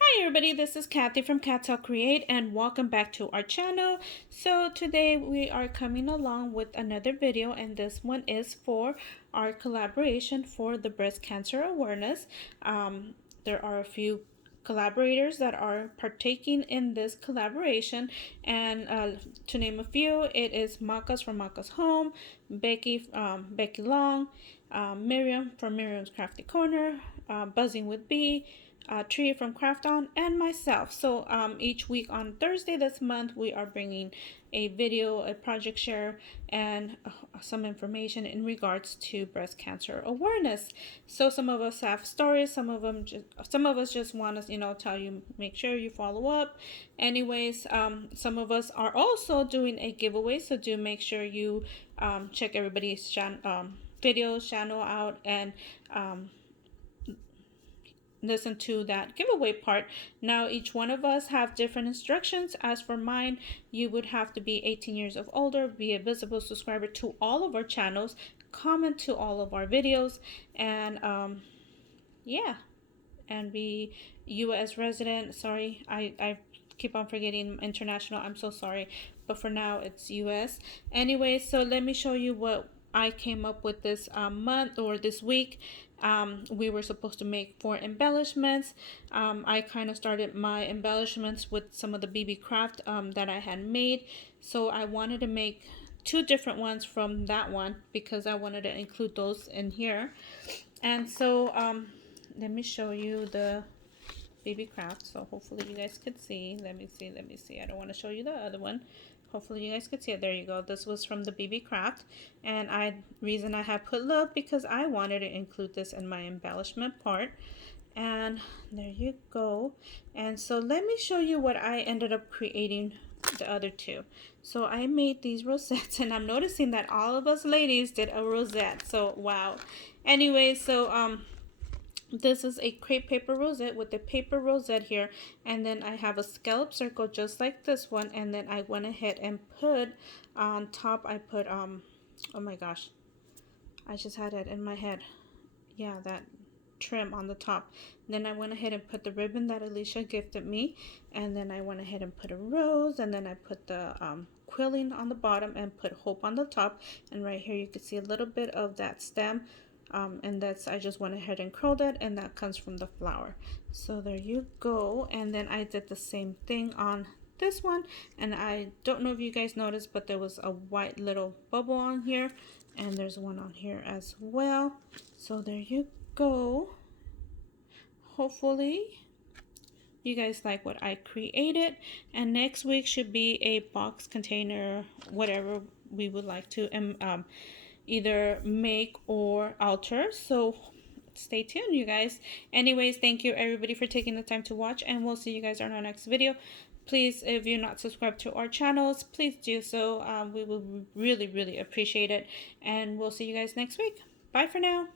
Hi everybody, this is Kathy from Katzel Create and welcome back to our channel. So today we are coming along with another video, and this one is for our collaboration for the breast cancer awareness. There are a few collaborators that are partaking in this collaboration, and to name a few, it is Maka'z from Maka'z Home, Becky Long, Mariann from Mariann's Crafty Corner, Buzzinwith Vee, Tree from Craft On, and myself. So each week on Thursday this month, we are bringing a video, a project share, and some information in regards to breast cancer awareness. So some of us have stories, some of us just want to, tell you, make sure you follow up. Anyways, some of us are also doing a giveaway, so do make sure you check everybody's video channel out and listen to that giveaway part. Now each one of us have different instructions. As for mine, you would have to be 18 years of older, be a visible subscriber to all of our channels, comment to all of our videos, and yeah, and be US resident. Sorry, I keep on forgetting international. I'm so sorry, but for now it's US. Anyway, so let me show you what I came up with this month or this week. We were supposed to make 4 embellishments. I kind of started my embellishments with some of the BB craft that I had made. So I wanted to make 2 different ones from that one because I wanted to include those in here. And so let me show you the BB craft, so hopefully you guys could see. Let me see. I don't want to show you the other one. Hopefully you guys could see it. There you go. This was from the BB craft, and reason I have put love because I wanted to include this in my embellishment part. And there you go. And so let me show you what I ended up creating the other 2. So I made these rosettes, and I'm noticing that all of us ladies did a rosette, so wow. Anyway, so this is a crepe paper rosette with the paper rosette here, and then I have a scallop circle just like this one, and then I went ahead and put on top, I put oh my gosh, I just had it in my head, yeah, that trim on the top. Then I went ahead and put the ribbon that Alicia gifted me, and then I went ahead and put a rose, and then I put the quilling on the bottom and put hope on the top. And right here you can see a little bit of that stem, and that's, I just went ahead and curled it, and that comes from the flower. So there you go. And then I did the same thing on this one, and I don't know if you guys noticed, but there was a white little bubble on here, and there's one on here as well. So there you go. Hopefully you guys like what I created, and next week should be a box, container, whatever we would like to either make or alter. So stay tuned, you guys. Anyways, thank you everybody for taking the time to watch, and we'll see you guys on our next video. Please, if you're not subscribed to our channels, please do so. We will really appreciate it, and we'll see you guys next week. Bye for now.